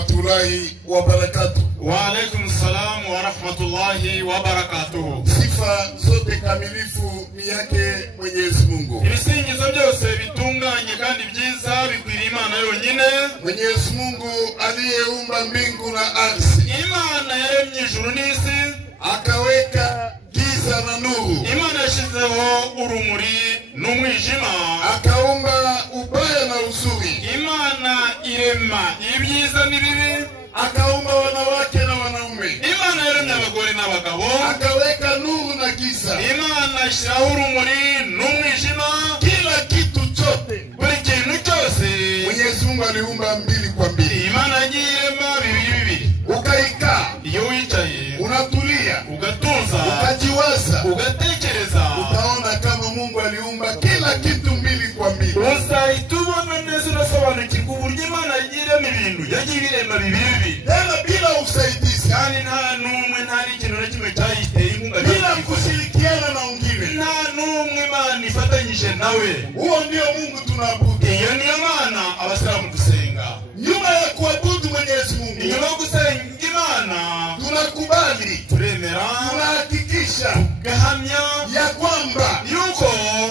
rahmatullahi wa barakatuh. Wa alaikum salam wa rahmatullahi wa barakatuh. Sifa zote kamilifu ni yake Mwenyezi Mungu. Ibisingizo byose bitunganye kandi byiza bikwiriye Imana yonyine. Mwenyezi Mungu aliyeumba mbingu na ardhi. Imana yaremye ijuru n'isi, akaweka giza na nuru. Imana yashizeho urumuri n'umwijima, akaumba ubaya na uzuri. Imana irema ibyiza n'ibibi, akaumba wanawake na wanaume. Imana yaremye abagore n'abagabo, akaweka nuru na giza. Imana yashyiraho urumuri n'umwijima. Kila kitu chote, buri kintu cyose Mwenyezi Mungu aliumba mbili kwa mbili. Imana yirema bibiri. Ukaikaa, iyo wicaye unatulia, ugatuza, ukajiwaza, ugatekereza, utaona kama Mungu aliumba kila kitu mbili kwa mbili. Uzahitubona neza urasobanukirwa uburyo Imana yirema ibintu yagiye irema bibiri. Tena bila usaidizi, kandi nta numwe ntari ikintu na kimwe cyayiteye inkunga, bila kushirikiana na wengine, nta numwe Imana ifatanyije nawe. Huo ndio Mungu tunaabudu. Iyo niyo Mana abasilamu dusenga. Nyuma ya kuabudu Mwenyezi Mungu, nyuma gusenga Imana, tunakubali, turemera, tunahakikisha, gahamya ya kwamba yuko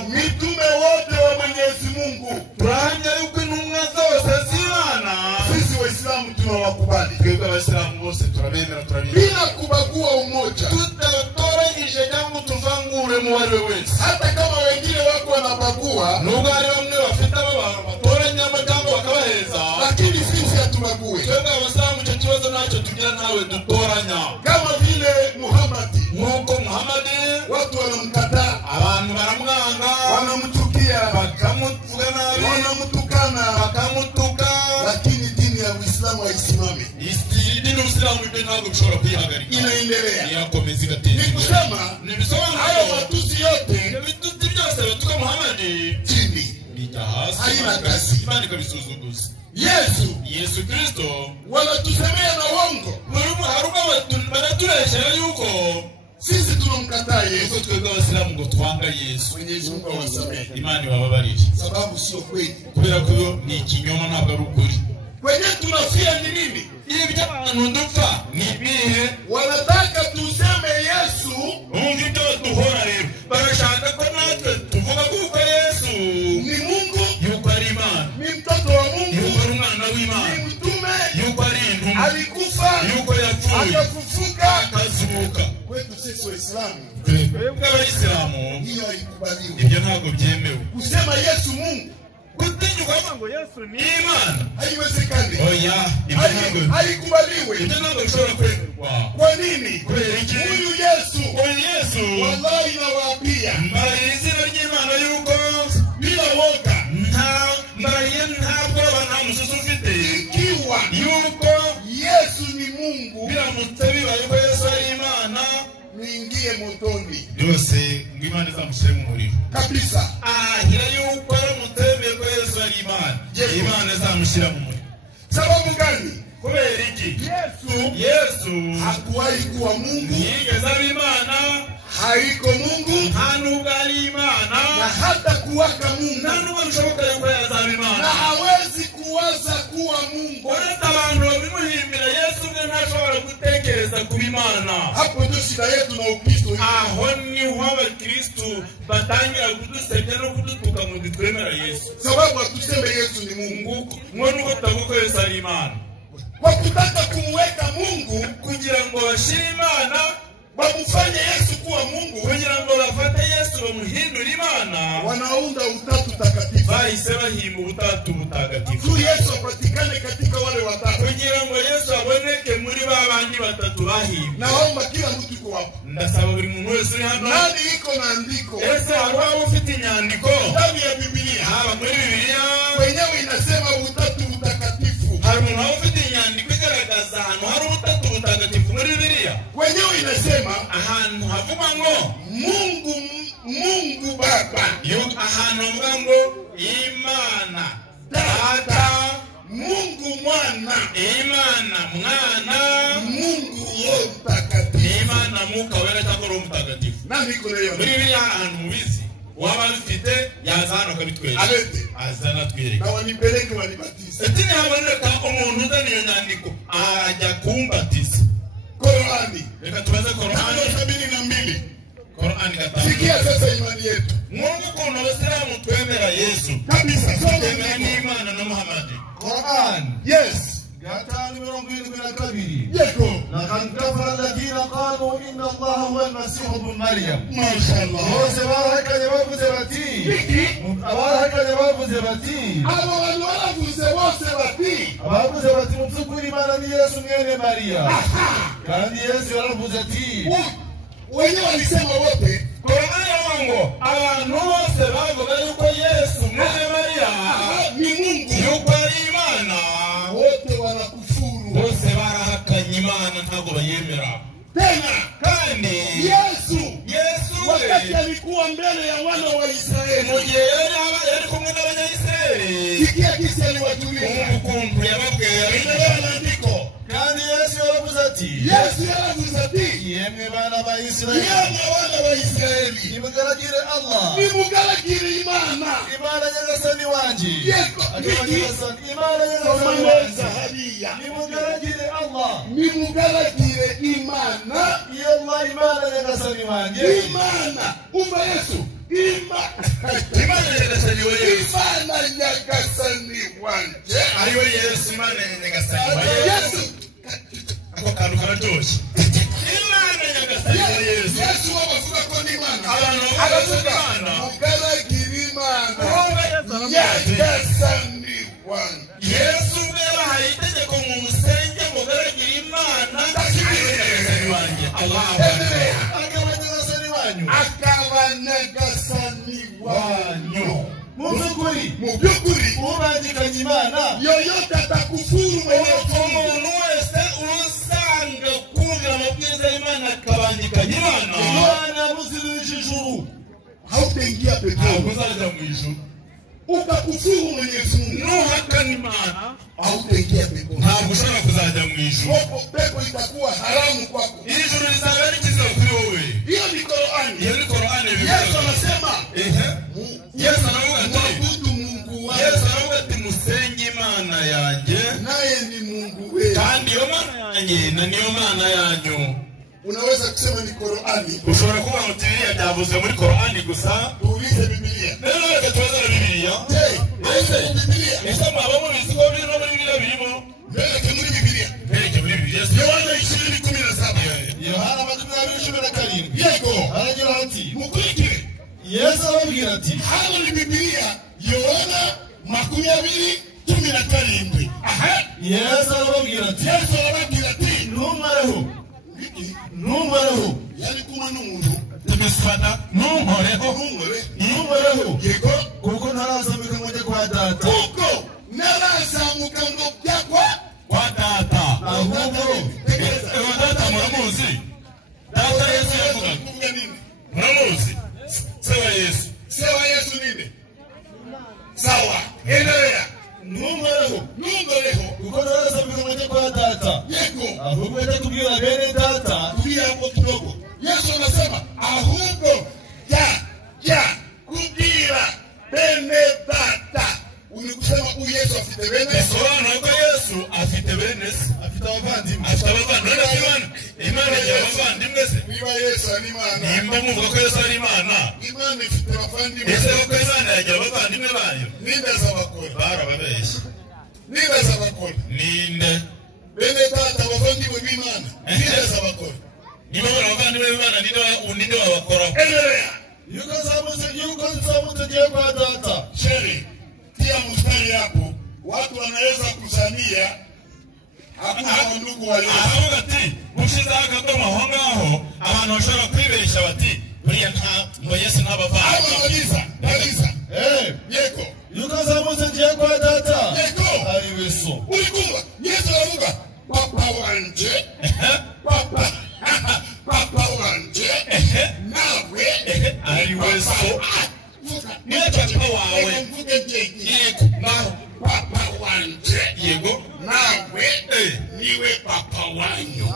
mitume wote wa Mwenyezi Mungu, turahamya yuko intumwa zose z'Imana, sisi Waislamu tunawakubali. Twebwe Abasilamu bose turabemera, turabemera bila kubagua umoja, tutatoranyije cyangwa tuvangure mu wari wese. Hata kama wengine wako wanabagua, nubwo ari bamwe bafite abantu batoranya amagambo bakabahereza, lakini sisi hatubague. Twebwe Abasilamu icyo kibazo ntacyo tugira, nawe dutoranya. Kama vile Muhammad, nuko Muhammad watu wanamkataa, abantu baramwanga, wanamchukia, bakamuvuga nabi, wanamtukana, bakamutuka, lakini dini ya Uislamu haisimami. dini ya Uislamu ntabwo bishobora kwihagarika, inaendelea, irakomeza igatera ni kusema hayo matusi yote, ibituti byose batuka Muhammad chini bitahasi, haina kazi. Imana ikabisuzuguza. Yesu Kristo wanatusemea na uongo, haruba banaturesha yuko sisi tunamkataa Yesu. Twebwe Abasilamu ngo twanga Yesu. Mwenyezi Mungu awasamehe, Imana ibababarire, sababu sio kweli, kubera ko ni ikinyoma, ntabwo ari ukuri. Kwenye tunafia ni nini? Ibyo abantu dupfa ni bihe, wanataka tuseme Yesu. Mungu ndio duhora rero, barashaka ko natwe tuvuga ko Yesu ni Mungu, yuko ari Imana, ni mtoto wa Mungu, yuko ari umwana w'Imana, ni mtume, yuko ari intumwa, alikufa, yuko yapfuye, akafufuka, akazuka. Kwetu sisi Waislamu, twebwe Abayisilamu, hiyo haikubaliwi. ibyo ntabwo byemewe. Kusema Yesu Mungu, kutinyuka ngo Yesu ni Imana, haiwezekani. Oya, haikubaliwi. Ibyo ntabwo bishobora kwemerwa. Kwa nini? Kubera iki? Huyu Yesu, wallahi nawaambia, mbariye izina ry'Imana yuko bila woga, mbariye ntabwo nta mususu ufite, ikiwa yuko Yesu ni Mungu, biramutse bibaye ko Yesu ari Imana, niingie motoni byose ngo Imana izamushyire mu muriro kabisa. Ahira yuko aramutse bemeye ko Yesu ari Imana, Imana izamushyira mu muriro. Sababu gani? Kubera iki? Yesu hakuwahi kuwa Mungu, yigeze ari Imana, haiko Mungu, nta nubwo ari Imana, na hata kuwaka Mungu, nta nubwo bishoboka yuko yazaba Imana, na hawezi kuwaza kuwa Mungu. uretse abantu babimuhimbira. Yesu ubwe ntashobora gutekereza kuba Imana. Hapo ndio shida yetu na Ukristo. Aho niho Abakristo batangira kudusebya no kudutuka ngo twemera Yesu, sababu hatuseme Yesu ni Mungu, ngo nuko tutavuga ko Yesu ari Imana. Kwa kutaka kumweka Mungu, kugira ngo bashire Imana, bamufanye Yesu kuwa Mungu, kugira ngo bafate Yesu bamuhindure Imana, wanaunda utatu takatifu. bahise bahimba ubutatu butagatifu, tu Yesu apatikane katika wale watatu, kugira ngo Yesu aboneke muri babandi batatu bahimba. Naomba kila mtu yuko hapo, ndasaba buri muntu wese uri hano, nani iko na andiko? Ese hari ufite inyandiko ndani ya Biblia, haba muri Biblia wenyewe inasema utatu utakatifu. Hari umuntu ufite inyandiko igaragaza ahantu hari ubutatu butagatifu muri Biblia? Wenyewe inasema ahantu havuga ngo Mungu Baba, ahantu havuga ngo Imana Data, Mungu Mwana, Imana Mwana, Mungu Roho Mtakatifu, Imana Mwuka Wera cyangwa Roho Mutagatifu. Nani iko nayo? Muri Biblia ahantu mubizi, waba bifite yaza hano akabitwereka. Alete azana twereka na wanipeleke wanibatize. Ati ni haboneka umuntu uzana iyo nyandiko ajya kumbatiza. Qur'ani. Reka tubaze Qur'ani 72. Qur'ani gatanu. Sikia sasa imani yetu. Mungu kuna Waislamu twemera Yesu. Kabisa. Twemera n'Imana na Muhammad. Qur'an. Yes. قاتل من الكبير. Yeko. لقد كفر الذين قالوا إن الله هو المسيح ابن مريم. ما شاء الله. هو سبارة كلمات زبتي. أبارة كلمات زبتي. Abo wanafunzi wose bati. Ababu zebati mtukuri mana ni Yesu mwene Maria. Kandi Yesu yarabuzati. Wenyewe walisema wote. Qur'ani wango abantu bose bavuga yuko Yesu mwene Maria Ni Mungu. yuko ari Imana. Wote wanakufuru. Bose barahakanye Imana ntabwo bayemera. Tena Kandi Yesu wakati alikuwa mbele ya wana wa Israeli. mu gihe yari kumwe n'Abanyayisraeli. Sikia kisi aliwajulisha. Ukuntu yababwira Endelea na andiko. Kandi Yesu yarabuzati. Yesu yarabuzati. Yemwe bana ba Israeli. Yemwe wana wa Israeli. Nimugaragire Allah. Nimugaragire Imana. Imana nyagasani wanje. Yego. Imana nyagasani wanje. Nimugaragire Allah. Nimugaragire Imana. Allah Imana nyagasani wanje. Imana. Umva Yesu. Imana nyagasani wa Yesu. Imana nyagasani wanje. Ariwe Yesu Imana nyagasani wa Yesu. Ako kantu karatoshye. Imana nyagasani wa Yesu. Yesu wabavuga ko ni Imana. Abantu bavuga Imana. Mugaragire Imana. Nyagasani wanje. Yesu yabahaye itegeko mu musenge mugaragire Imana. Nyagasani wanje. Akaba nyagasani wanyu. Mu byukuri ubangikanye Imana yoyote atakufuru umuntu wese usanga kumvira amabwiriza y'Imana akabangikanya Imana. Imana yamuzirije ijuru. Hautaingia peponi. Uzaza mu ijuru. Utakufuru Mwenyezi Mungu. Nuhakana Imana hautaingia peponi. Ntabwo ushobora kuzajya mu ijuru. Pepo itakuwa haramu kwako. Ijuru rizaba ari kiza kuri wowe. Hiyo ni Qur'ani. Hiyo ni Qur'ani. Yesu anasema Yesu anavuga mwabudu Mungu wangu. Yesu anavuga ati musenge Imana yanjye naye ni Mungu wewe. Kandi iyo Mana yanjye na niyo Mana yanyu. Unaweza kusema ni Qur'ani. Ushobora kuba muti Biblia byavuzwe muri Qur'ani gusa. Tuulize Biblia. Rero reka tubaze Biblia. Tuulize Biblia. Ese mwaba mubizi ko biri no muri Biblia birimo? Mbele muri Biblia. Mbele muri Biblia. Yohana 20:17. Yohana 20:17. Yego. Aragira ati mukurikire. Yesu arabwira ati hano ni Biblia. Yohana 20:17. Yesu arabwira ati Numareho. Yari kumwe n'umuntu. Tubisfata numureho. Yego. Kuko ntarazamuka ngo njye kwa data. Kuko narazamuka ngo njya kwa data. Ahubwo data muramuzi. Data Yesu yavuga nini? Muramuzi. Sewa Yesu. Sewa Yesu nini? Sawa. Endelea. Numareho. Kuko narazamuka ngo njye kwa data. Yego. Ahubwo njye kubwira bene data. Tulia hapo kidogo. Yesu anasema ahubwo ja kubwira bene data. Unikusema huyu Yesu afite bene. Sobanura ko Yesu afite bene se. Afite abavandimwe. Imana ya abavandimwe se. Niba Yesu ari Imana. Nimba muvuga ko Yesu ari Imana. Imana ifite abavandimwe. Ese ko Imana yagira abavandimwe bayo. Ninde azabakora? Barababeshye. Ninde azabakora? Ninde? Bene data abavandimwe b'Imana. Ninde azabakora? Niba abavandimwe b'Imana ninde wabakora? Endelea. Yuko zamute je kwa data. Sheri. Tia mstari hapo. Watu wanaweza kuzania hapo ndugu wa Yesu. Avuga ati mushiza akadomo aho ngaho abantu bashobora kwibeshya bati buriya ngo Yesu n'abavandimwe. Maliza. Yego. Yuko zamute je kwa data. Yego. Ari Yesu. Ulikumba. Yesu anavuga papa wanje. Papa wanje. Nawe. Ari Yesu. Niye papa wawe. Yego. Papa wanje. Yego. Nawe. Niwe papa wanyu.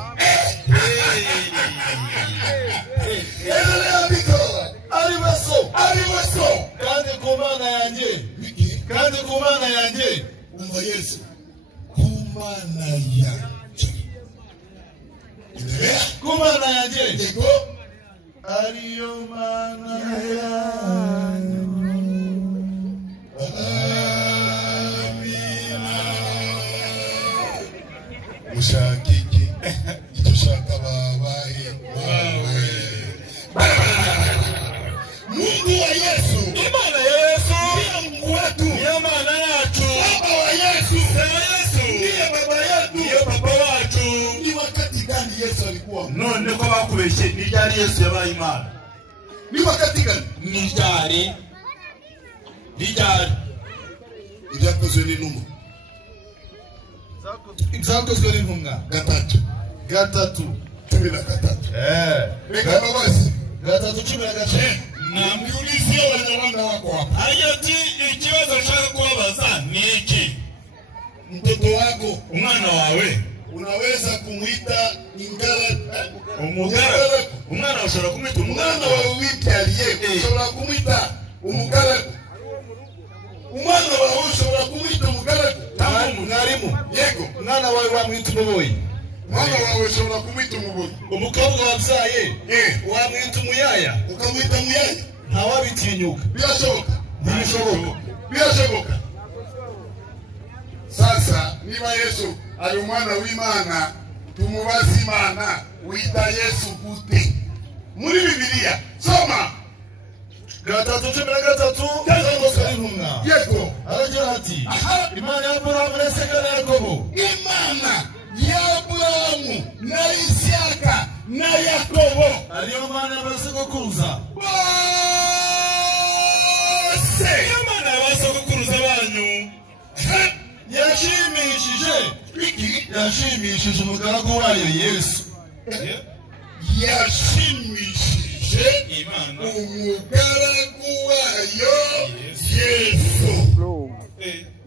Ari Yesu. Kandi ku Mana yanjye. Umva Yesu. Ku Mana yanjye. yego ariyo mana yanyu. ushaka iki icyo ushaka babaye wawe Mungu wa Yesu Imana ya Yesu ndiye Mungu wetu niyo mana yacu. Baba wa Yesu Sema Yesu ndiye baba yetu niyo papa wacu. ni wakati gani Yesu alikuwa None ko bakubeshye ni ryari Yesu yabaye Imana? ni wakati gani Ni ryari? ibyakozwe n'intumwa Ibyakozwe n'intumwa gatatu 13 reka babazi 3:13. niulizie wanawanda wako hapa Ayati ikibazo nshaka kubabaza ni iki? mtoto wako Umwana wawe unaweza kumuita ingara umugara. Umwana ushobora kumwita umwana umugara. wawe wite aliye ushobora kumwita umugaragu umwana wawe ushobora kumwita umugaragu Mwarimu, yego umwana wawe wamwita umuboyi. umwana wawe ushobora kumwita umuboyi Umukobwa wabyaye wamwita umuyaya. ukamwita muyaya Ntawabitinyuka. birashoboka Ntibishoboka. birashoboka sasa niba Yesu ari umwana w'Imana tumubaze Imana wita Yesu gute muri Bibiliya soma 3:13. Ibyakozwe n'intumwa. yego Aragira ati Imana ya Aburahamu na Isaka na Yakobo. Imana ya Aburahamu na Isaka na Yakobo Ariyo mana y'abasogokuruza. bose Niyo mana y'abasogokuruza banyu. Yashimishije umugaragu wayo Yesu. yashimishije Imana umugaragu wayo Yesu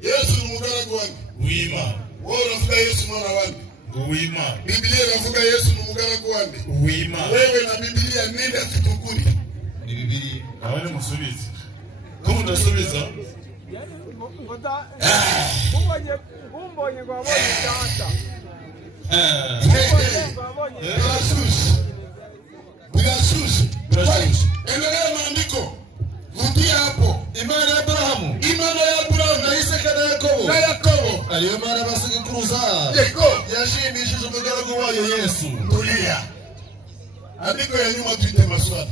Yesu ni umugaragu wanyu w'Imana. wowe uravuga Yesu mwana wanyu Uw'Imana. Biblia iravuga Yesu ni umugaragu wanyu Uw'Imana. wewe na Biblia nini afite ukuri Ni Bibiliya. Nawe nimusubize. Ko mudasubiza umbonye ngo wabonye data Birashushe endelea maandiko rudia hapo Imana ya Aburahamu Imana ya Aburahamu na Isaka na Yakobo. na Yakobo Ariyo mana y'abasogokuruza. yego Yashimishije umugaragu wayo Yesu. tulia andiko ya nyuma tuite maswali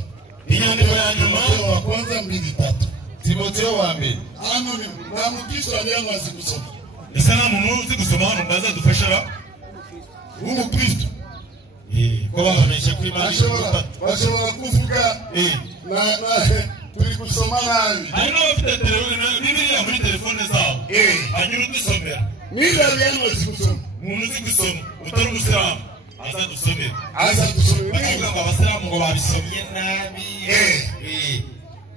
inyandiko ya nyuma. Timotheo wa kwanza 2:3 Timotheo wa mbere. ano ni na mkristo alianza kusoma Ese nta muntu uzi gusoma hano mbaza dufashara? umukristo Ko babamenyesha ko Imana iri bashobora kuvuga na turi kusoma nabi hari n'abafite telefone Bibiliya muri telefone zabo. Hanyuma udusomera. niba alianza kusoma Umuntu uzi gusoma utari umusilamu aza dusomera. aza kusoma Bakavuga ngo abasilamu ngo babisomye nabi.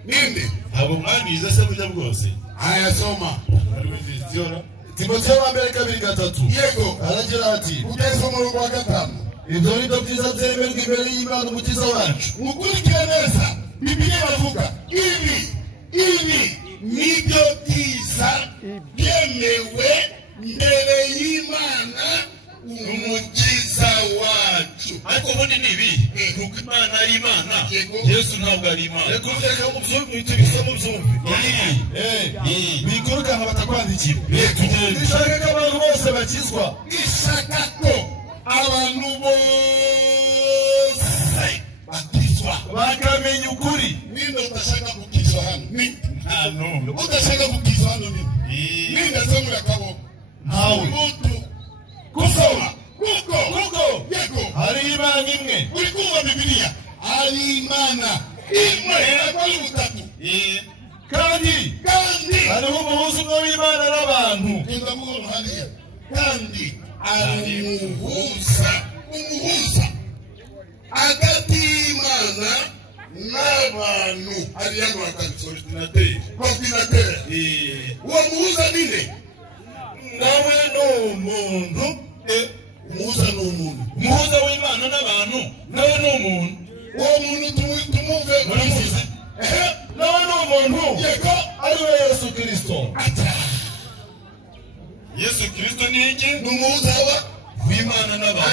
nini Ntabwo mwangiza se burya bwose. haya soma Ari wiziziyora. Timotheo wa mbere 2:3. yego Aragira ati ugeze mu rugo wa gatanu ibyo ni byo byiza byemerwa imbere y'Imana umukiza wacu. mukurikire neza Biblia iravuga ibi nibyo byiza byemewe mbere y'Imana umukiza wacu Ariko ubundi ni ibi. Nuko Imana ari Imana. Yego. Yesu ntabwo ari Imana. Reka mubyumve tubisome mubyumve. Bikurukanka batakwandikira. Tugende. Nishaka ko abantu bose bakizwa. ishaka ko abantu bose batizwa Bakamenya ukuri. ninde udashaka kukizwa hano ni Nta n'umwe. udashaka kukizwa hano ni ninde azamura akaboko Ntawe. mutu kusoma kuko yego Hari Imana imwe. uri kumva Biblia hari Imana imwe ari butatu Kandi hariho umuhuza umwe w'Imana n'abantu. nenda muhono hariya kandi ari umuhuza hagati y'Imana n'abantu hariya mu bakarisoridinateri uwo muhuza ninde Nawe ni umuntu. umuhuza ni umuntu Umuhuza w'Imana n'abantu nawe ni umuntu. uwo muntu tumwumve Muramuzi? Nawe ni umuntu. yego Ari we Yesu Kristo. Yesu Kristo ni iki? ni umuhuza W'Imana n'abantu.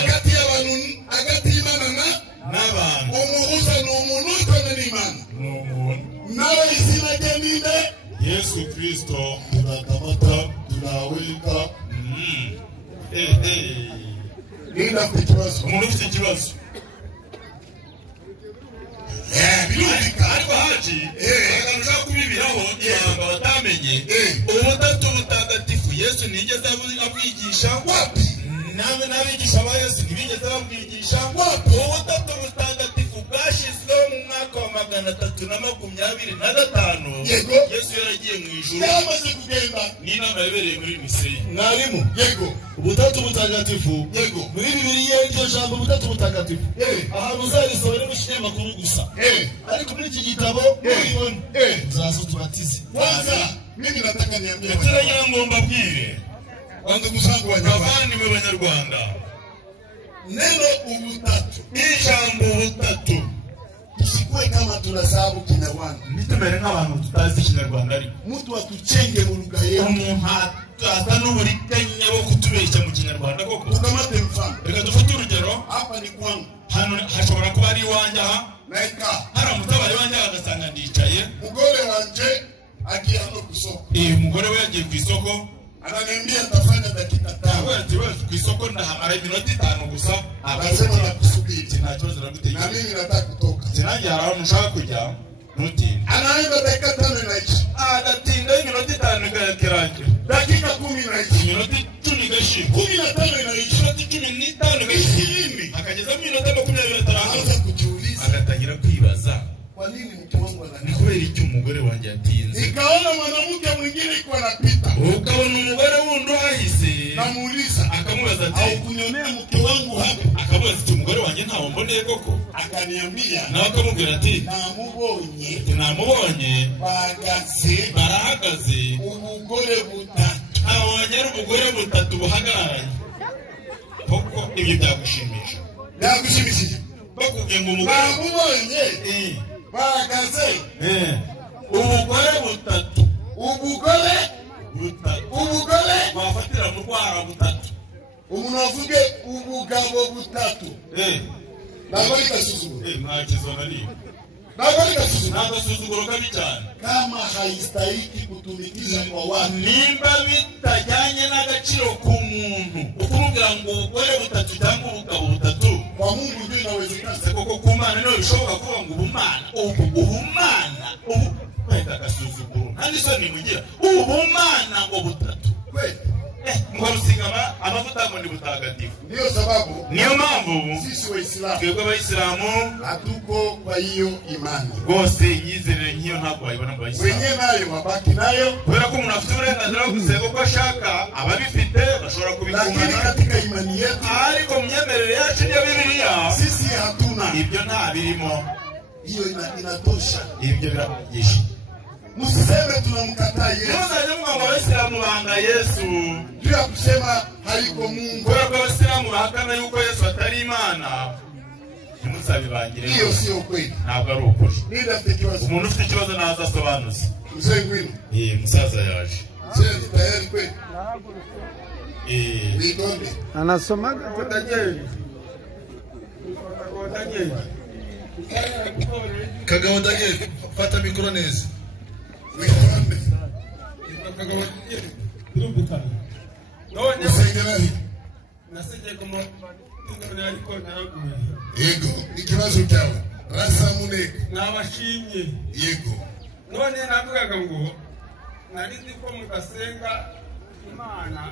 hagati y'Imana N'abantu. Kristo tunakamata, tunaweka. Nina kikibazo. Umuntu ufite ikibazo. Birumvikana. Ariko haji akanusha kubibiraho ibanga batamenye. Ubutatu butagatifu Yesu nigeze abwigisha Wapi? nawe n'abigisha ba Yesu ntibigeze babwigisha. Ubutatu butagatifu bwashyizweho mu mwaka wa 325. Yego. Yesu yaragiye mu ijuru. Yamaze kugenda. N'inama yabereye muri Misiri. Mwarimu, Yego. ubutatu butagatifu. Yego. Muri Bibiliya iryo jambo ubutatu butagatifu. Ahantu uzarisoma mu kinyamakuru gusa. Ariko muri iki gitabo mubibona. Uzaza tubatize. Kwanza mimi nataka niambie Turagira ngo mbabwire wandugu zangu wa nyumbani. abavandimwe b'Abanyarwanda, Neno ubutatu. ijambo ubutatu Tusikue kama tunasahabu Kinyarwanda. nitumere nk'abantu tutazi Ikinyarwanda, ariko Mtu atuchenge mu lugha yetu. umuntu asa n'uburiganya bwo kutubeshya mu Kinyarwanda koko. Tukamate mfano. Reka dufate urugero. Hapa ni kwangu. Hano hashobora kuba ari iwanjye aha, Naika. haramutse abaye iwanjye agasanga ndicaye. Mugore wanje agiye hano kusoko. Umugore we yagiye ku isoko, Ananiambia nitafanya dakika 5. nawe ati we ku isoko ndahamara iminota 5 gusa. Akasema nakusubiri. nta kibazo Na nagutegeka. mimi nataka kutoka. Sinange hari ahantu ushaka kujya ntutinde. Anaenda dakika 5 inaisha. Agatinda iminota 5 ikarangira. Dakika 10 inaisha. Iminota 10 igashira. 15 inaisha. Iminota 15 igashira. Akageza mu minota 25. Anaanza kujiuliza Agatangira kwibaza, kwa nini mke wangu ni ananiambia. kubera iki umugore wanjye yatinze. Nikaona mwanamke mwingine iko anapita. Ukabona umugore wundi uhahise, Namuuliza, akamubaza au ati, kunionea mke wangu hapa? akamubaza ati umugore wanjye ntawe mboneye koko. Akaniambia, Nawe akamubwira ati, namubonye namubonye bahagaze barahagaze, ubugore butatu. abonye ari ubugore butatu buhagararanye. Koko ibyo byagushimisha? Nagushimishije. Bakubwiye ngo umugore Namubonye bahagaze ubugore butatu ubugore wafatira mu rwara butatu. umuntu avuge ubugabo butatu. Ntabwo ari gasuzuguro. Mwakizona niyo Ntabwo ari gasuzuguro. n'agasuzuguro kabi cyane. Kama haistahiki kutumikisha kwa watu. Nimba bitajyanye n'agaciro k'umuntu ukumubwira ngo ubugore butatu cyangwa ubugabo butatu, Kwa Mungu ndio inawezekana. se koko ku Mana niho bishoboka kuvuga ngo ubumana kwita agasuzuguro kandi isoni mugira ubumana ngo butatu Kweli. mukarusiga amavuta ngo ni butagatifu. Ndio sababu Niyo mpamvu sisi Waislamu twebwe Abayisilamu hatuko kwa hiyo imani. rwose imyizerere nk'iyo ntabwo wayibona mu Bayisilamu, Wenyewe nayo wabaki nayo, kubera ko umuntu afite uburenganzira bwo gusenga uko ashaka. Ababifite bashobora lakini kubikungana, katika imani yetu ariko mu myemerere yacu ya Bibiliya sisi hatuna ibyo nta birimo. hiyo. Inatosha. Ibyo birahagije. Msiseme tunamkataa Yesu Ntuzajye muvuga ngo Abayisilamu banga Yesu juu ya kusema haiko Mungu. kubera ko Abayisilamu bahakana yuko Yesu atari Imana. Ntimuzabibangire, Hiyo sio kweli. ntabwo ari ukuri. Nida afite kibazo. Umuntu ufite ikibazo naza asobanuze. Mzee Ngwino. Musaza yaje. Mzee ni tayari kweli. Witonde. Anasomaga Kagabo Daniel, fata mikoro neza. Witonde. Usengerani. Yego. Ikibazo cyawe. Rasa muneko. Nabashimye. Yego. None navugaga ngo nari nzi ko mudasenga Imana,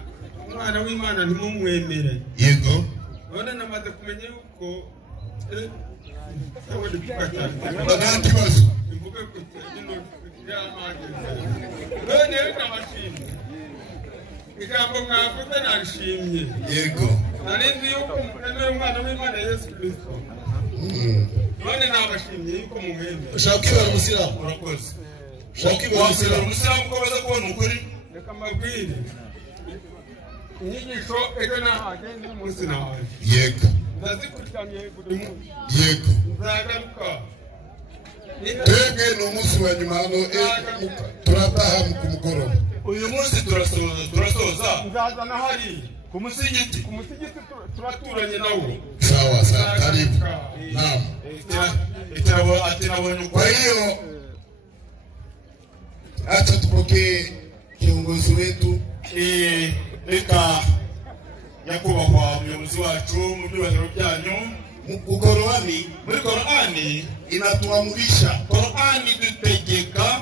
umwana w'Imana ntimumwemere. Yego. None namaze kumenya yuko Nta kibazo. imvuge ku kino cy'amagezi. None nabashimye. Ijambo mwavuze narishimye. Yego. Nari nzi yuko umwana w'Imana Yesu Kristo. None nabashimye yuko mumwemere. Ushaka kwibera Umusiramu? Urakoze. Ushaka kwibera Wakwibera Umusiramu? Umusilamu ko baza kubona ukuri? Reka mbabwire. Inyigisho ejo nahaje n'umunsi nahaje. Yego. Ndazikurikiranye buri munsi. Yego. Nzagaruka. Twebwe ni umunsi wa nyuma hano turataha ku mugoroba. Uyu munsi turasoza Nzaza na hariya. ku musigiti. Ku musigiti turaturanye nawo. Sawa sawa. Karibu. Naam. Ati nabonye Kwa ukuri. hiyo acha tupokee kiongozi wetu reka nyakubahwa umuyobozi wacu mu byubahiro byanyu. Muri Korani inatuamrisha, Korani dutegeka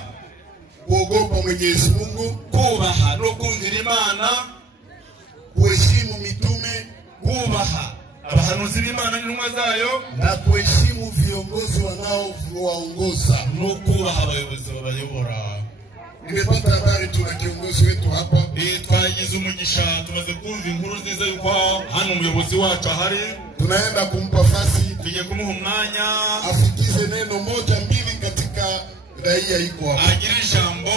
kuogopa Mwenyezi Mungu, kubaha no kumvira Imana, kuheshimu mitume, kubaha abahanuzi b'Imana n'intumwa zayo, na kuheshimu viongozi wanaowaongoza, no kubaha abayobozi babayobora. Nimepata habari tuna kiongozi wetu hapa. Twagize umugisha, tumaze kumva inkuru nziza yuko hano umuyobozi wacu ahari. Tunaenda kumpa fasi, tugiye kumuha umwanya afikize neno moja mbili katika raia iko hapa, agira ijambo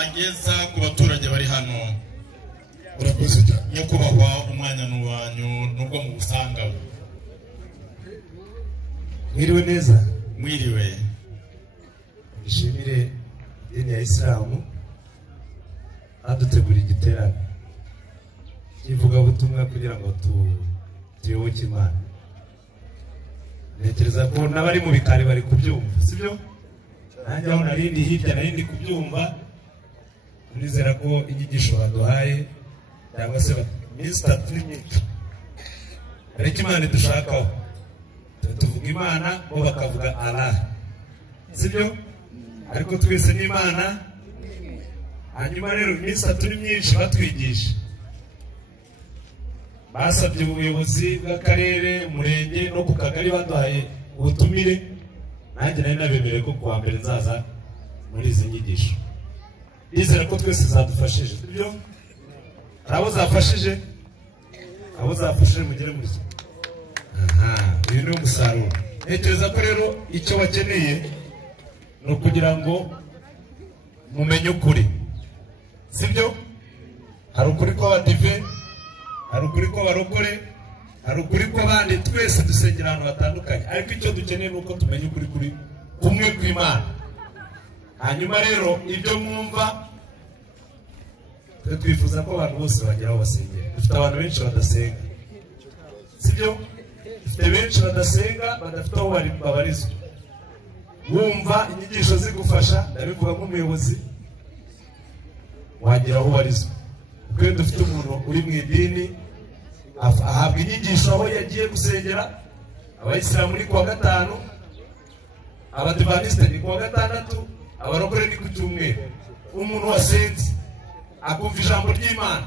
ageza ku baturage bari hano. Urakoze cyane. Nyakubahwa, umwanya n'uwanyu nubwo mu busanga. Mwiriwe neza. Mwiriwe. Ishimire dini ya Islamu adutegura igiterane kivuga butumwa kugira ngo tuyoboke Imana. Ntekereza ko n'abari mu bikari bari kubyumva, sibyo? Nanjye aho narindi hirya narindi kubyumva. Nizera ko inyigisho baduhaye cyangwa se minsi 3 n'imyinshi ariko Imana dushakaho, tuvuga Imana bo bakavuga Allah, sibyo? Ariko twese ni Imana. Hanyuma rero iminsi 3 n'imyinshi batwigisha, basabye ubuyobozi bw'akarere, umurenge no ku kagari baduhaye ubutumire. Nanjye nari nabemereye ko kuwa mbere nzaza muri izi nyigisho. Nizera ko twese zadufashije, sibyo? Abo zafashije, abo zafashije mugire muri cyo. Uyu ni umusaruro. Ntekereza ko rero icyo bakeneye no kugira ngo mumenye ukuri, sibyo? Hari ukuri kw'abadive, hari ukuri kw'abarokore, hari ukuri kw'abandi, twese dusengera ahantu hatandukanye, ariko icyo dukeneye nuko tumenya ukuri kuri kumwe kw'Imana. Hanyuma rero ibyo mwumva, twifuza ko abantu bose bagera aho basengera. Dufite abantu benshi badasenga, sibyo? Dufite benshi badasenga, badafite aho babarizwa. Wumva inyigisho zigufasha, ndabivuga nk'umuyobozi, wagira aho ubarizwa. Kuko dufite umuntu uri mu idini ahabwa inyigisho aho yagiye gusengera. Abayisilamu ni kuwa gatanu, abadivantisite ni kuwa gatandatu, abarokore ni ku cyumweru. Umuntu wasenze akumva ijambo ry'Imana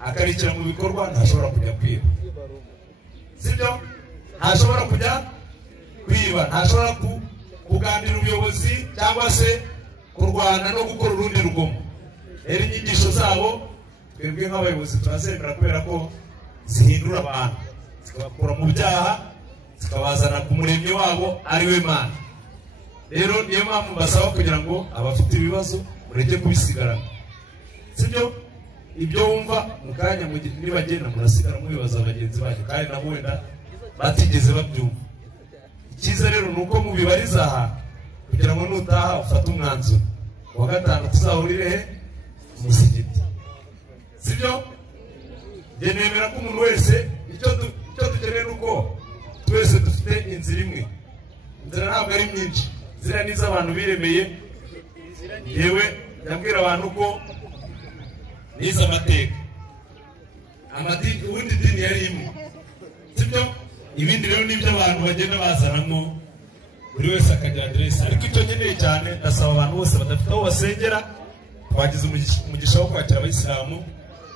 akarikira mu bikorwa, ntashobora kujya kwiba, sibyo? Ntashobora kujya kwiba, ntashobora kugandira ubuyobozi cyangwa se kurwana no gukora urundi rugomo. Rero inyigisho zabo twebwe nk'abayobozi turazemera kubera ko zihindura abantu, zikabakura mu byaha, zikabazana ku muremyi wabo ari we Mana. Rero niyo mpamvu basaba kugira ngo abafite ibibazo mureke kubisigarana, sibyo? Ibyo wumva mu kanya nibagenda murasigara mubibaza bagenzi banyu kandi nabo wenda batigeze babyumva. Icyiza rero nuko mubibariza aha kugira ngo nutaha ufate umwanzuro. Wa gatanu tuzahurire he? Musigiti, sibyo? Nemera ko umuntu wese icyo dukeneye nuko twese dufite inzira imwe. Inzira ntabwo ari myinshi, inzira ni iz'abantu biremeye. Yewe yabwira abantu ko nize amateka, ubundi dini yari imwe, sibyo? Ibindi rero nibyo abantu bagenda bazanamo, buri wese akagira aderesi. Ariko icyo nkeneye cyane, ndasaba abantu bose badafite aho basengera, twagize umugisha wo kwakira abayisilamu,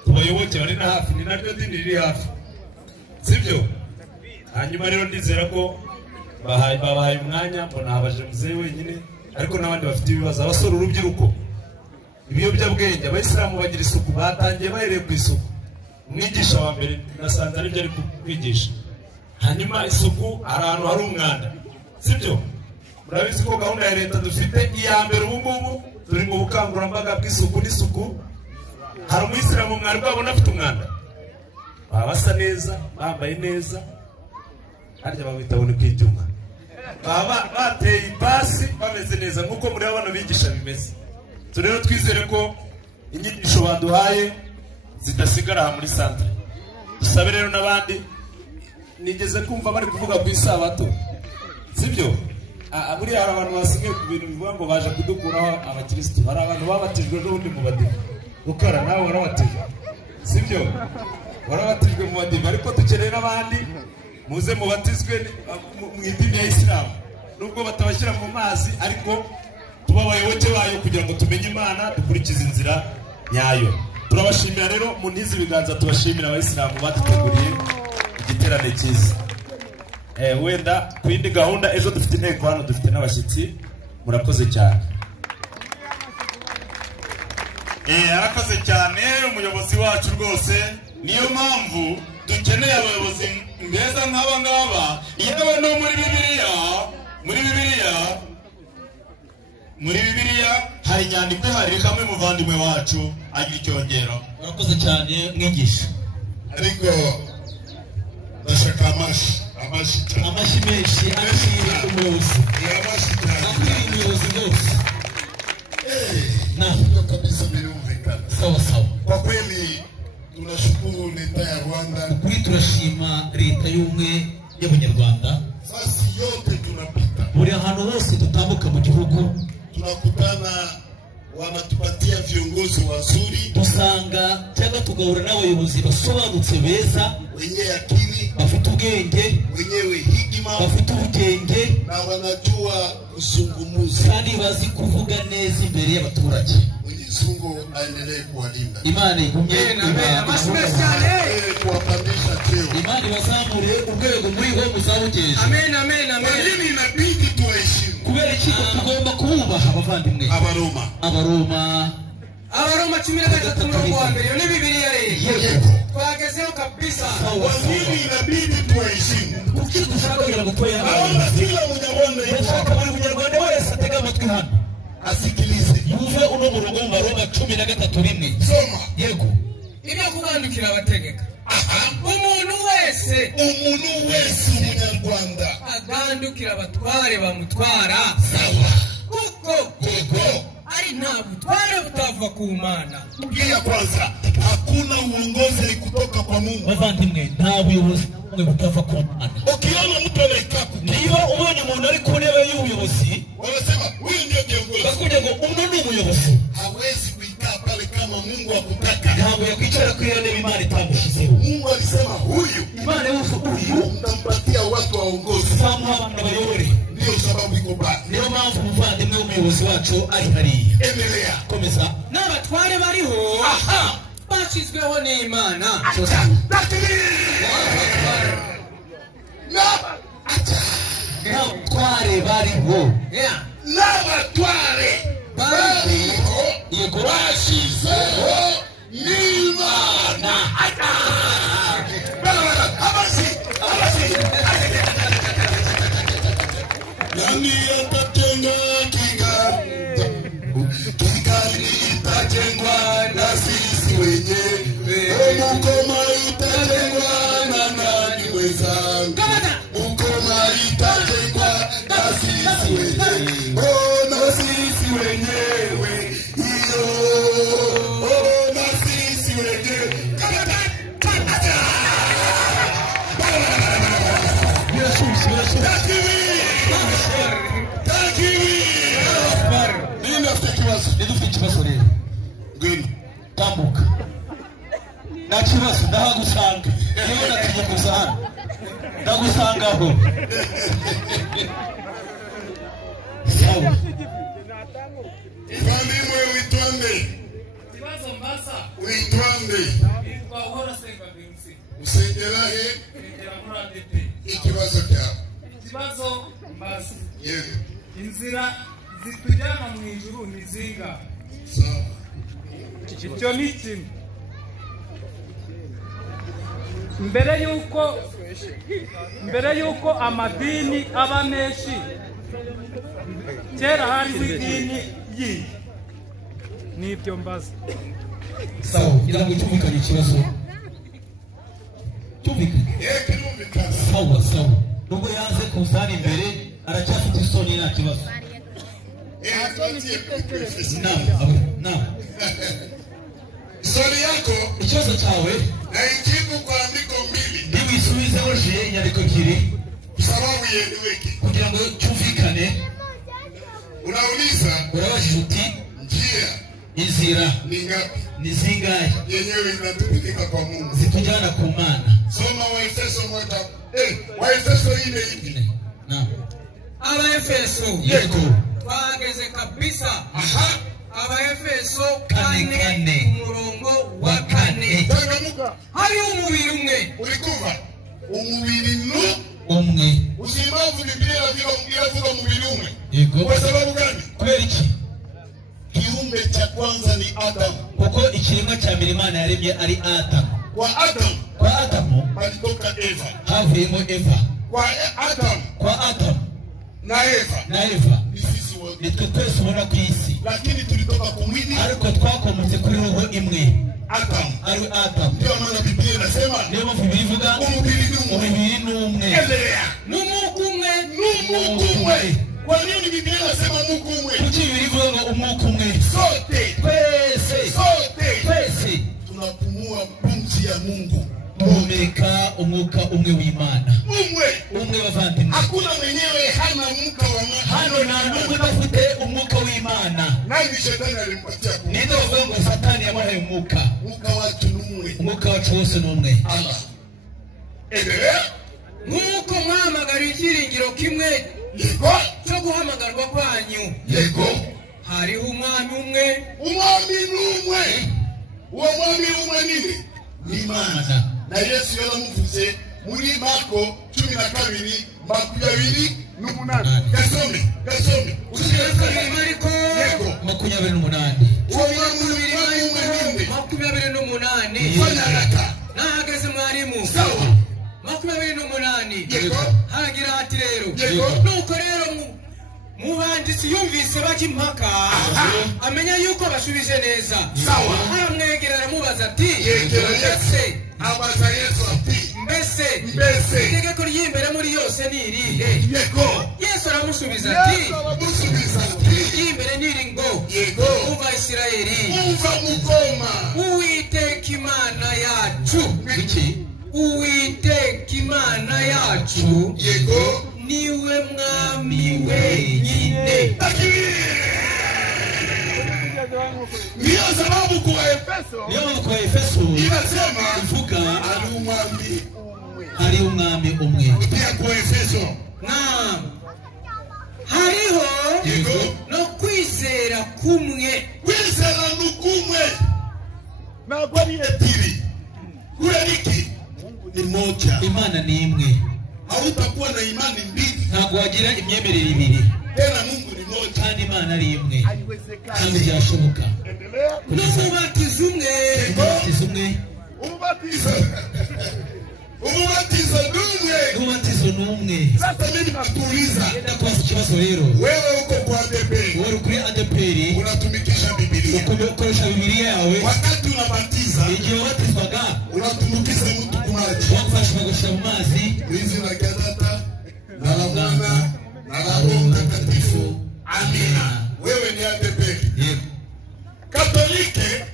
tubayoboke bari na hafi, ni naryo dini riri hafi, sibyo? Hanyuma rero ndizera ko babahaye umwanya, mbona habaje muzehe wenyine, ariko n'abandi bafite ibibazo, abasore, urubyiruko, ibiyobyabwenge. Abayisilamu bagira isuku, batangiye bahereye ku isuku. Umwigisha wa mbere nasanze aribyo ari kwigisha. Hanyuma isuku, ahantu hari umwanda, sibyo? Murabizi ko gahunda ya leta dufite iya mbere ubu ngubu turi mu bukangurambaga bw'isuku n'isuku. Hari umuyisilamu mwari bwabona afite umwanda? Baba basa neza, bambaye neza, harya bawita bone kw'ibyuma, baba bateye ipasi, bameze neza nk'uko muri abana bigisha bimeze. Rero twizere ko inyigisho baduhaye zidasigara aha muri santere. Dusabe rero n'abandi, nigeze kumva bari kuvuga ku isabato, sibyo? muri hari abantu basigaye ku bintu bivuga ngo baje kudukuraho abakirisitu. Hari abantu babatijwe n'ubundi mu badive. Rukara nawe warabatijwe, sibyo? Warabatijwe mu badive, ariko dukeneye n'abandi muze mubatizwe mu idini ya Isilamu, nubwo batabashyira mu mazi, ariko tuba abayoboke bayo kugira ngo tumenye Imana, dukurikize inzira nyayo. Turabashimira rero, mu ntizi ibiganza tubashimira abayisilamu baduteguriye igiterane cyiza. Wenda ku yindi gahunda ejo dufite inteko hano, dufite n'abashyitsi. Murakoze cyane. Arakoze cyane umuyobozi wacu rwose. Niyo mpamvu dukeneye abayobozi beza nk'aba ngaba. Yewe no muri Bibiliya hari inyandiko ihari, kamwe muvandimwe wacu agira icyongero. Murakoze cyane mwigisha. Ariko ndashaka amashi menshi akiri umuyobozi. Akiri umuyobozi rwose. Ndio kabisa birumvikana. Sawa. Kwa kweli tunashukuru leta ya Rwanda. Kuri turashima leta y'ubumwe y'Abanyarwanda. Fasi yote tunapita. Buri ahantu hose tutambuka mu gihugu tunakutana, wanatupatia viongozi wazuri, dusanga cyangwa tugahura n'abayobozi basobanutse beza, wenye akili, bafite ubwenge, wenyewe hikima, bafite ubwenge, na wanajua kuzungumza kandi bazi kuvuga neza imbere y'abaturage. Mwenyezi Mungu aendelee kuwalinda. Imana igumye kuwapandisha cheo. Imana ibazamure urwego muri ho muzabugeje. Amen. Lakini inabidi tuheshimu. Kubera iki tugomba kubaha abavandimwe. Abaroma 13:1 iyo ni Bibiliya rero. Twagezeho kabisa. Lakini inabidi tuheshimu. Kuki dushaka kugira ngo twoye Naomba kila Munyarwanda wese atega amatwi hano asikilize. Yuve uno mu rugo wa Roma 13:1. Soma. Yego. Ibyo kugandukira abategeka. Umuntu wese Umunyarwanda agandukira abatware bamutwara. sawa. Kuko ari nta butware butava ku Mana. Kia kwanza, hakuna uongozi kutoka kwa Mungu. Bavandimwe, nta buyobozi bumwe butava ku Mana. Ukiona mtu anakaa niba ubonye umuntu ari ku ntebe y'ubuyobozi, wanasema huyu ndio kiongozi. bakugira ngo umuntu ni umuyobozi. Hawezi kuikaa pale kama Mungu hakutaka. Ntabwo yakwicara kuri iyo ntebe Imana itamushyizeho. Mungu alisema huyu Imana yuko uyu mtampatia watu waongozi. zamuha abantu bayobore. Ndio sababu iko pale. Niyo mpamvu umuvandimwe w'umuyobozi wacu ari hariya. Endelea. Komeza. N'abatware bariho bashyizweho n'Imana. N'abatware bariho. N'abatware bariho. Yego. Bashizeho n'Imana. Nani atatenga Kigali itajengwa na sisi wenyewe. Mukoma itajengwa na nani wenzangu? Mukoma itajengwa na sisi wenyewe. Na sisi wenyewe. Na sisi wenyewe. Nidufite ikibazo rero. Ngwino. Tambuka. Nta kibazo ndahagusanga. Niba natinye kuza hano. Ndagusangaho. Sawa. Ivandimwe witwande. Kibazo mbasa. Witwande. Kwa uhora senga binsi. Usengerahe. Ngera muri ADP. Ikibazo cyawe. Kibazo mbasa. Yego. Inzira zitujyana mu ijuru ni zinga. Sawa. icyo ni kimwe. mbere yuko amadini aba menshi, kera hariho idini yindi. Nibyo mbaza. Sawa, irango cyumvikanye ikibazo. Cyumvikanye. Kirumvikana. Sawa. Nubwo yanze kuzana imbere, aracyafite isoni nta kibazo. Naam. Swali yako Ikibazo cyawe na ijibu kwa andiko mbili. niwisubizeho je inyandiko ebyiri. sababu ieleweke, kugira ngo cyumvikane. Unauliza, urabajije uti njia inzira ni ngapi? ni zingahe Yenyewe inatupeleka kwa Mungu. zitujyana ku Mana? Soma Waefeso 1. Waefeso 4:2. Naam. Abaefeso Yego. bageze kabisa. Aha. Abaefeso 4:4. umurongo wa 4. Tangamuka. Hari umubiri umwe. Ulikuva umubiri umwe. Usimavu Biblia inavuga mubiri umwe. Yego. Kwa sababu gani? Kubera iki? Kiumbe cha kwanza ni Adam. Kuko ikiremwa cya mbere Imana yaremye ari Adamu. Kwa Adamu palitoka Eva. havuyemo Eva. Kwa Adam na Eva ni sisi wote. nitwe twese ubona ku isi, Lakini tulitoka kwa mwili, ariko twakomotse kuri roho imwe, Adam. ari Adamu. Ndio maana Biblia inasema Niyo mpamvu Biblia ivuga umubiri ni umwe. Endelea. N'umwuka umwe. Mungu umwe. Kwa nini Biblia inasema Mungu umwe? Kuki Biblia ivuga ngo umwuka umwe? Sote tunapumua pumzi ya Mungu. Tuhumeka umwuka umwe w'Imana. Umwe bavandimwe. Hakuna mwenyewe hana mwuka wa Mungu. Hano nta n'umwe udafite umwuka w'Imana. Nani shetani alimpatia kumwuka? Ninde wavuga ngo Satani yamuhaye umwuka? Mwuka wacu ni umwe. Umwuka wacu wose ni umwe. Allah. Endelea. Nk'uko muhamagara ikiringiro kimwe cyo guhamagarwa kwanyu. Yego. Hariho umwami umwe. Umwami ni umwe. Uwo mwami umwe nini? Ni Imana. Na Yesu yaramuvuze muri Marko 12:28. Gasome. Usigaye Marko. Yego. 28. Uwo mwami umwe 28. Fanya haraka. Nahageze mwarimu. Sawa. 28. Yego. Hagira ati rero. Yego. Nuko rero muhanditsi yumvise bakimpaka amenya yuko bashubije neza. Sawa. Aramwegera aramubaza ati mbese abaza Yesu ati mbese itegeko ry'imbere muri yose ni irihe? Yego. Yesu aramusubiza ati imbere niri ngo yego. umva Isirayeli, umva mukoma. Uwiteka Imana yacu. Uwiteka Imana yacu. Yego. Niwe mwami wenyine. Ndiyo sababu kwa Efeso inasema ivuga ari umwami umwe. Pia kwa Efeso hariho yego no kwizera kumwe. Kwizera nukumwe. Na kwa ni etiri. Kueliki Mungu ni moja. Imana ni imwe. Hautakuwa na imani mbili. Ntabwo wagira imyemerere ibiri. Tena Mungu ni moja. Kandi Imana ari imwe. Kandi byashoboka. N'umubatizo umwe. Umubatizo umwe. Umubatizo n'umwe. Umubatizo n'umwe. Sasa mimi nakuuliza. Ndakubaza ikibazo rero. Wewe uko kwa ADP. Wewe kuri ADP. Unatumikisha Biblia. Ukoresha Biblia yawe. Wakati unabatiza. Igihe wabatizwaga. Unatumbukiza mtu kwa maji. Wamfasha gusha mu mazi. Wizi na Data na la Mwana na la Roho Mtakatifu. Amina. Wewe ni ADP. Yego. Katolike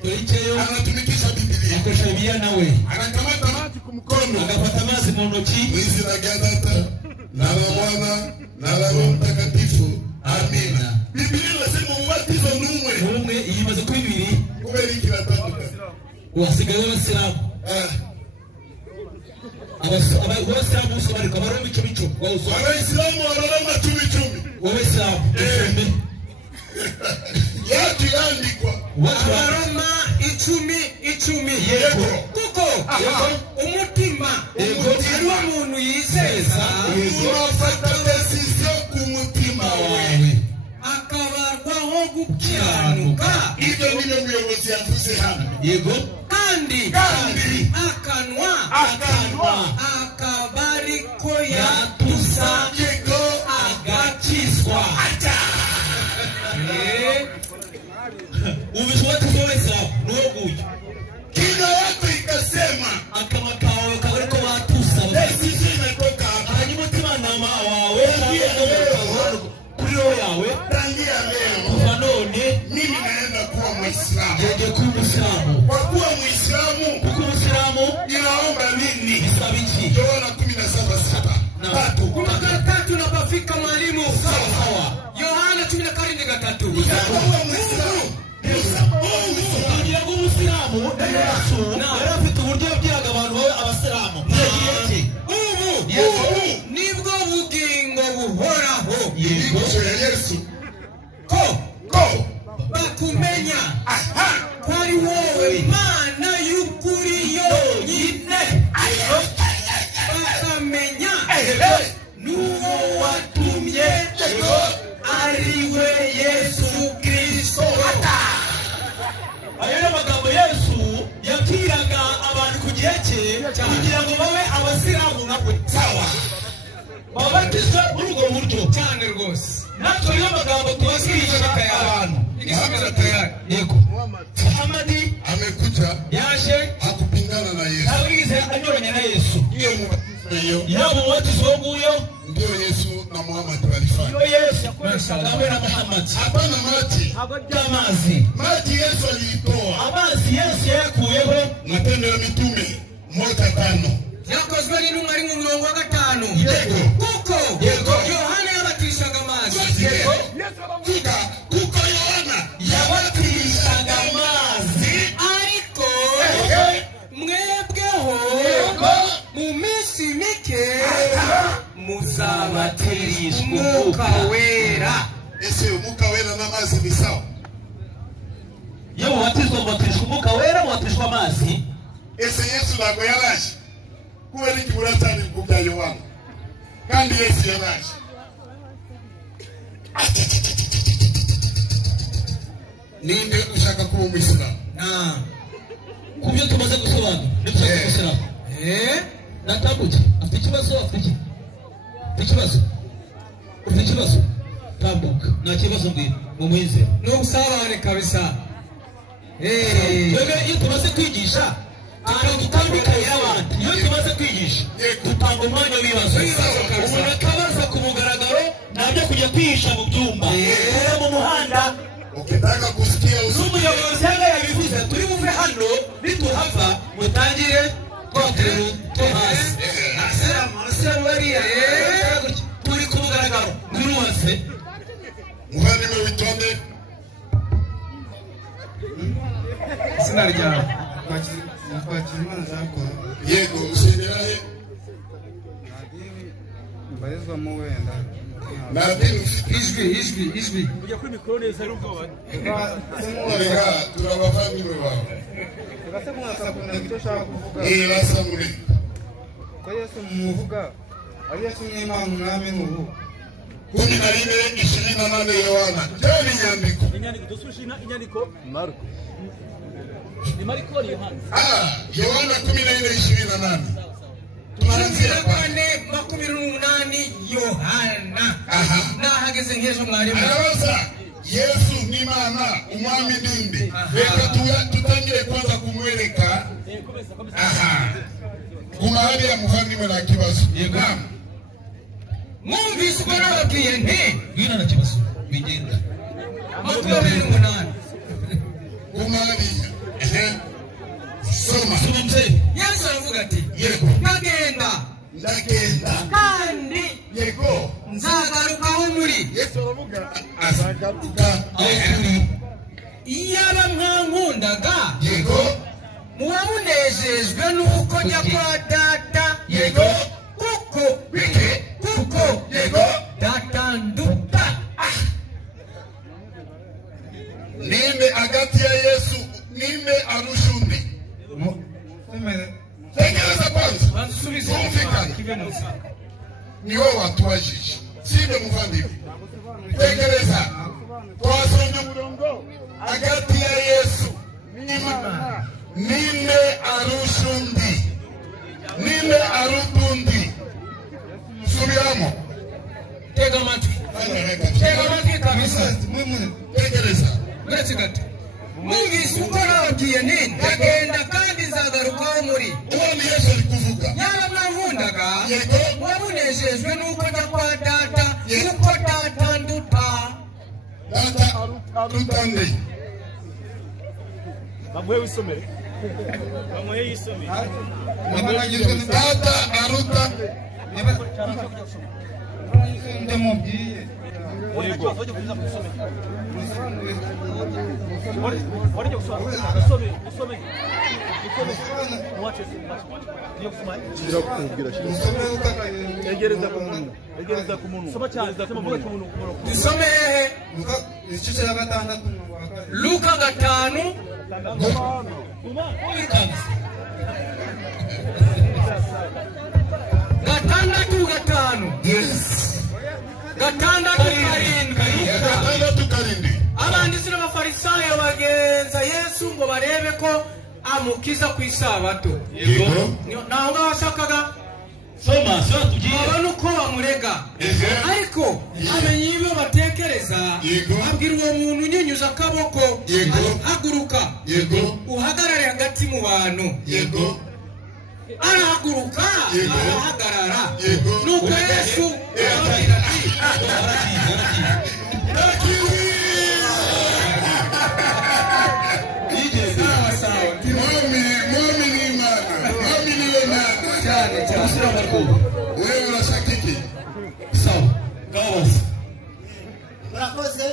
anatumikisha Biblia. Akoresha Biblia nawe. Anakamata maji kumkono. Agapata mazi mu ntoki. Wizi na Data na la Mwana na la Roho Mtakatifu. Amina. Biblia inasema ubatizo n'umwe. Umwe iyimaze kuri bibiri. Kubera kiratandukanye. Wasigaye abasilamu. Abasilamu bose bariko baroma icumi. Abayisilamu baroma 10. Abasilamu. Yatu yandikwa. Abaroma 10. Yego. Kuko umutima ari wo muntu yizeza. Urafata decision ku mutima wawe. Akabarwaho gukiranuka. Ibyo niyo muyobozi yavuze hano. Yego. Kandi akanwa akabariko yatusa. Yego. Agakizwa. Umeshwatizo wesa nuoguye. Kinywa yako ikasema Akama kawe kabariko batusa. decision imetoka hapa. Hanyumutima nama wawe kuri roho yawe. Tangia leo Kuva none mimi naenda kuwa Muislamu. jeje kuba Muislamu. Kwa kuwa Muislamu Kuko Muislamu inaomba nini? bisaba iki? Yohana 17:3 kugira ngo umusiramu Yesu yari afite uburyo yabwiraga abantu bawe abasiramu ubu nibwo bugingo buhoraho Inyigisho ya Yesu ko ko bakumenya ko ari wowe Mana y'ukuri yonyine bakamenya n'uwo watumye ari we Yesu Kristo. ayo ni amagambo Yesu yabwiraga abantu ku gihe cye kugira ngo babe abasiramu nabo sawa babatizwe muri ubwo buryo Cyane rwose. natwe niyo magambo tubasiriza abantu Igisubizo tayari. yego Muhamadi amekuja yaje hakupingana na Yesu. ntabwize anyuranya na Yesu Hiyo mubatizo yaba umubatizo nguyo ndio Yesu na Muhammad walifanya. iyo Yesu yakoreshaga we na Muhammad Hapana maji. by'amazi Maji Yesu alitoa. amazi Yesu yakuyeho Matendo ya Mitume 1:5. Yakozwe n'intumwa ari mu 5. Yego. Kuko Yego. Yohana yabatirishaga amazi. Yego. Kuko Yohana yabatirishaga amazi Ariko mwebweho mu minsi mike muzabatirishwa Umwuka wera. ese umuka wera n'amazi ni sawa. iyo mubatizwa mubatirishwa umwuka wera mubatirishwa amazi Ese Yesu ntabwo yaraje kubera iki muratani kubya Yohana kandi Yesu yaraje. Ninde ushaka kuba umuyisilamu? ku byo tumaze gusobanura nibyo gusiraho natambuke afite ikibazo afite ikibazo ufite ikibazo tambuka nta kibazo mbwira mu mwizero n'ubusabane kabisa. twebwe iyo tumaze kwigisha ahantu dutandukanye n'abandi iyo tumaze kwigisha dutanga umwanya w'ibibazo umuntu akabaza ku mugaragaro ntabyo kujya kwihisha mu byumba rero mu muhanda Ukitaka kusikia n'umuyobozi hano yabivuze turi buve hano nituhava mutangire twaterera two hasi asiramu bariya turi ku mugaragaro ntirubaze muvandimwe witonde. izina ryawe Twakizimana Jean Paul Yego usengera he? mbarizwamo wenda Nadini ufite Ijwi. Ujya kuri mikoro neza n'ubwoba. reka turabavandimwe bawe. ugase mwasakunda icyo ushaka kuvuga Basa muri ko Yesu muvuga ari Yesu n'Imana umwami n'ubu 14:28 Yohana. Jani nyandiko. Inyandiko dusubije inyandiko. Marko. Ni Marko ari Yohana. Yohana 14:28. Tunaanzia pale 28 Yohana. Nahageze nk'ejo mwarimu. Arabaza Yesu ni Imana umwami ninde? Reka tutangire kwanza kumwereka. Kumahali ya muvandimwe na kibazo. Naam. Mwumvise uko nababwiye nti ngwino na kibazo bigenda 28. Kumahali. Soma. mzee Yesu aravuga ati Yego. ndagenda kandi Yego. nzagarukaho muri. Yesu aravuga azagaruka. Iyaba mwankundaga Yego. muba munejejwe n'uko njya kwa data. Yego. Kuko Yego. data nduta. Ninde hagati ya Yesu ninde arusha undi? Tegereza kwanza. Umfikane. Ni wewe watuajije. Sinde muvandimwe. Tegereza. Twasonye umurongo hagati ya Yesu n'Imana. Ninde arusha undi? Ninde aruta undi? Subiramo. Tega amatwi. Tega amatwi kabisa. Tegereza. Uretse gato. Mwumvise uko nababwiye nti ndagenda kandi nzagarukaho muri. Uwo ni Yesu ari kuvuga. Yaba mwankundaga Yego. muba munejejwe n'uko njya kwa data. Kuko data nduta. Data aruta undi. Bamuhe wisomere. Bamuhe yisomere. Data aruta ndamubwiye Luka 5 gatandatu gatanu. Gatandatu karindwi. Abanditsi n'abafarisayo bagenza Yesu ngo barebe ko amukiza ku isabato. Naho bashakaga abona uko bamurega, ariko amenye ibyo batekereza. Abwira uwo muntu unyenyuza akaboko, haguruka uhagarare hagati mu bantu. Arahaguruka arahagarara. Nuko Yesu arababwira Murakoze.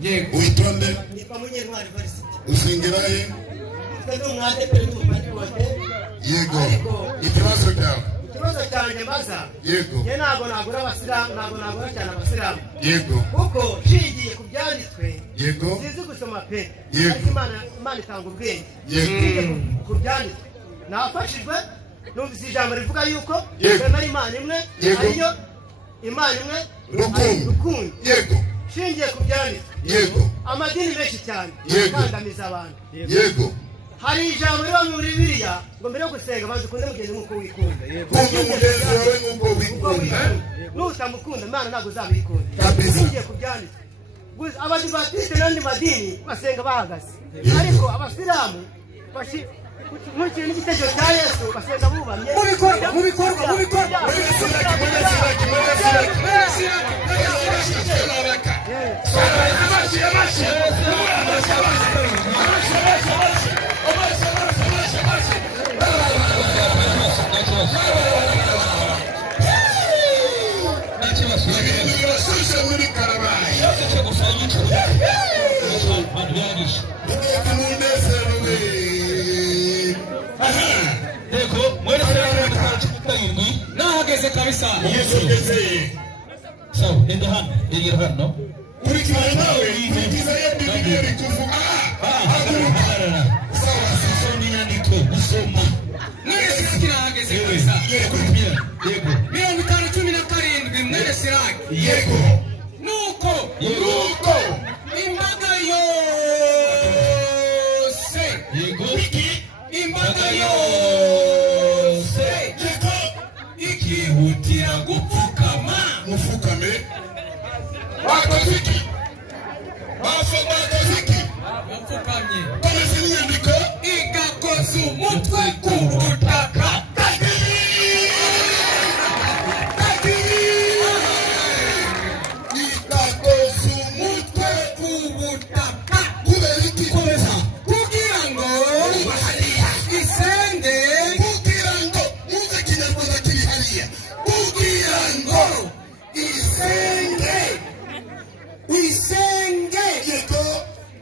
Yego. Uitonde. Nipa Munyentwari Varisiti. Usingiraye. Twebwe umwate pe n'umupatikote. Yego. Ikibazo cyawe. Ikibazo cyanjye mbaza. Yego. Ye ntabwo nagura abasilamu, ntabwo nagura cyane abasilamu. Yego. Kuko nshingiye ku byanditswe. Yego. Sizi gusoma pe. Yego. Ariko Imana itanga ubwenge. Yego. Ku byanditswe. Nafashijwe numvise ijambo rivuga yuko Yego. ari Imana imwe, Yego. ariyo Imana imwe Rukundo. Yego. Shingiye ku byanditswe. Yego. Amadini menshi cyane Yego. kandamiza abantu. Yego. Hari ijambo riba muri Bibiliya ngo mbere yo gusenga banza ukunde mugenzi nk'uko wikunda. Kumva mugenzi wawe nk'uko wikunda. Nutamukunda Imana ntabwo uzabikunda. Kabisa. Shingiye ku byanditswe. Gusa abadivatiste n'andi madini basenga bahagaze. Ariko abasilamu nkurikije n'igitekerezo cya Yesu basenga bubamye. Mubikorwa. nahageze kabisa. Sawa, enda hano. Kurikirana nawe kurikiza ya Biblia bikuvuga. Sawa, sisoni nyandiko usoma. Mwese kirahageze kabisa. Yego. 5:17 mwene Siraki. Yego. Nuko imbaga yose. Yego. Imbaga yose. Yego. Ikihutira gupfukama. Mufukame. Wakoziki. Bapfukamye. Komeza inyandiko. Igakoza umutwe ku butaka. Ikakoza umutwe Ku butaka. kubera iki? Kugira ngo isenge. Kugira ngo muze kinyarwanda kiri hariya. Kugira ngo Isenge. yego.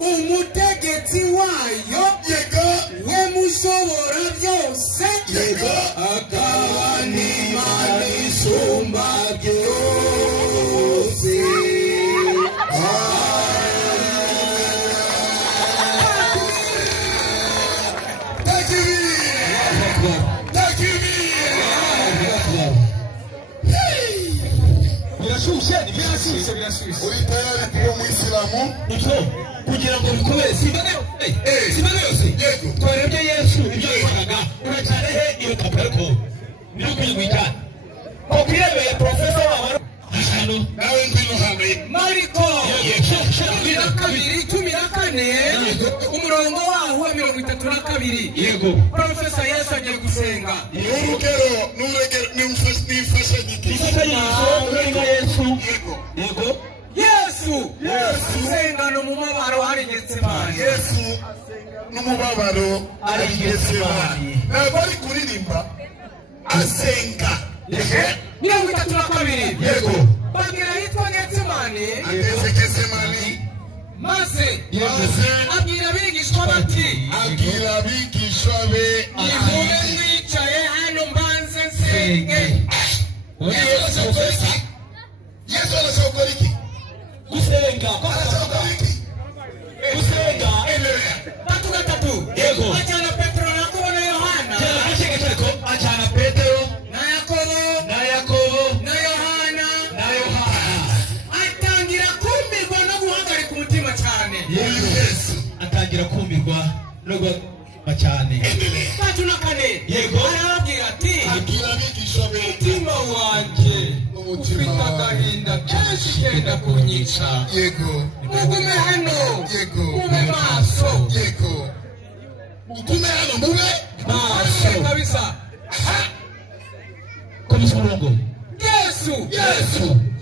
Umutegetsi wayo. Yego. We mushobora byose. Yego. Akaba n'Imana isumba byose. Birashushe. Uri tayari kuba Muislamu? Icyo kugira ngo bikomere simbaga yose. Yego. Twarebye Yesu ibyo yakoraga uracyane he iyo kapariko. Nirukuye gwitana. Okuyebeye professor wa hano. Nawe ngwino hano. Mariko 12:14 umurongo waho wa 32. Yego. Profesa Yesu agiye gusenga. N'urugero n'imfasha giti. Ifatanyirizo n'inka Yesu. Yego. Yesu sengano mu mabaro hari Getsemani. Yesu n'umubabaro ari Getsemani. Ntabwo ari kuririmba. Asenga. 32. Yego. Bagera hitwa Getsemani. maze maze abwira abigishwa bati abwira abigishwa be nimuve mwicaye hano mbanze nsenge. Yesu anasema gukora iki? gusenga gusenga tatu gatatu yego ajyana Petero na Yakobo na Yohana ajyana Petero na Yakobo na Yakobo na Yohana na Yohana atangira kumirwa no guhagarika umutima cyane. Yesu atangira kumirwa no guhagarika cyane. tatu na kane yego arababwira ati abwira abigishwa be umutima wanjye ufite agahinda kenshi kenda kunyica. yego mugume hano yego mube maso yego mugume hano mube maso kabisa. komisa umurongo. Yesu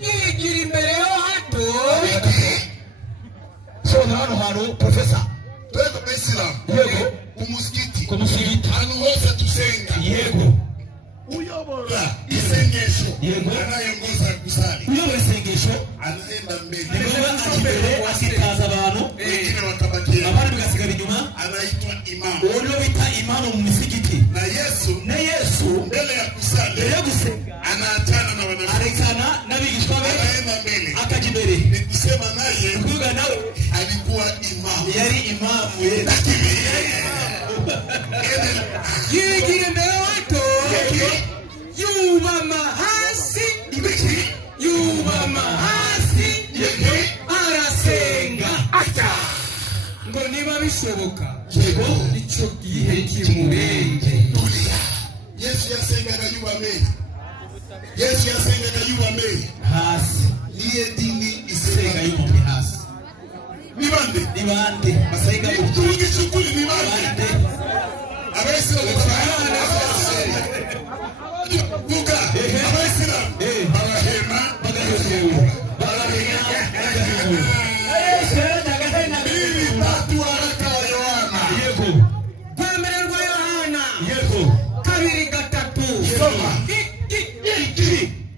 yigira imbere yo hato sona hano hantu profesa twende Islam yego umusikiti kumusigiti hano hose tusenga yego uyobora isengesho yego anayeongoza kusali uyobora isengesho anaenda mbele mbere asitaza abantu wengine watabakia abandi bagasigara inyuma anaitwa imam uwo bita imamu mu misigiti na Yesu mbele ya kusali yo gusenga anaachana na wanafunzi arekana n'abigishwa be anaenda mbele akajya imbere ni kusema naye kuvuga nawe alikuwa imam yari imamu yigira imbere yo hato yubama hasi arasenga ngo niba bishoboka icyo gihe kimurenge. Yesu yasengaga yubame hasi niye dini isenga y'umuntu hasi ni bande basenga mu cy'ukuri ni bande abayisilamu vuga abayisilamu barahema bagahemura tatu haraka wa Yohana yego kwemererwa Yohana yego kabiri gatatu soma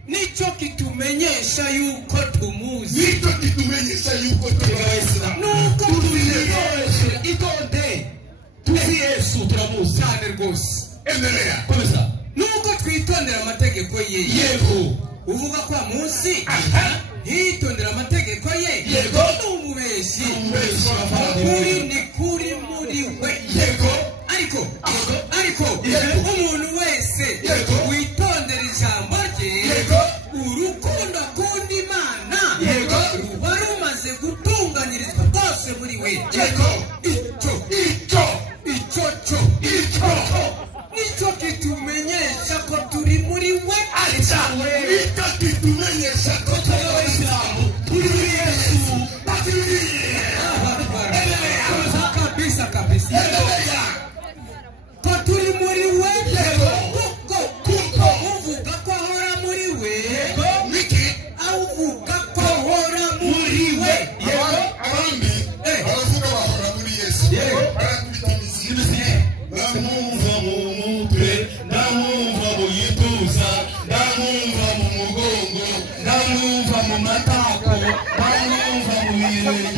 nicyo kitumenyesha yuko tumuzi niko kitumenyesha yuko tunawaisilamu nuko tuzi itonde tuzi Yesu turamuzi cyane rwose. endelea komeza nuko twitondera amategeko ye. yego uvuga ko amuzi ntitondera amategeko ye yego n'umubeshi umubeshyi kuri ni kuri muri we yego ariko umuntu wese witondera ijambo rye urukundo akunda Imana ruba rumaze gutunganirizwa rwose muri we. nicyo kitumenyesha ko turi muri we. niko kitumenyesha ko tunawaisilamu turi Yesu kabisa ko turi muri we kuko uvuga ko ahora muri we uvuga ko ahora muri we. abandi baravuga bahora muri Yesu barakubita imizigo ndamwumva mu mutwe ndamwumva mu gituza ndamwumva mu mugongo ndamwumva mu matako ndamwumva mu birenge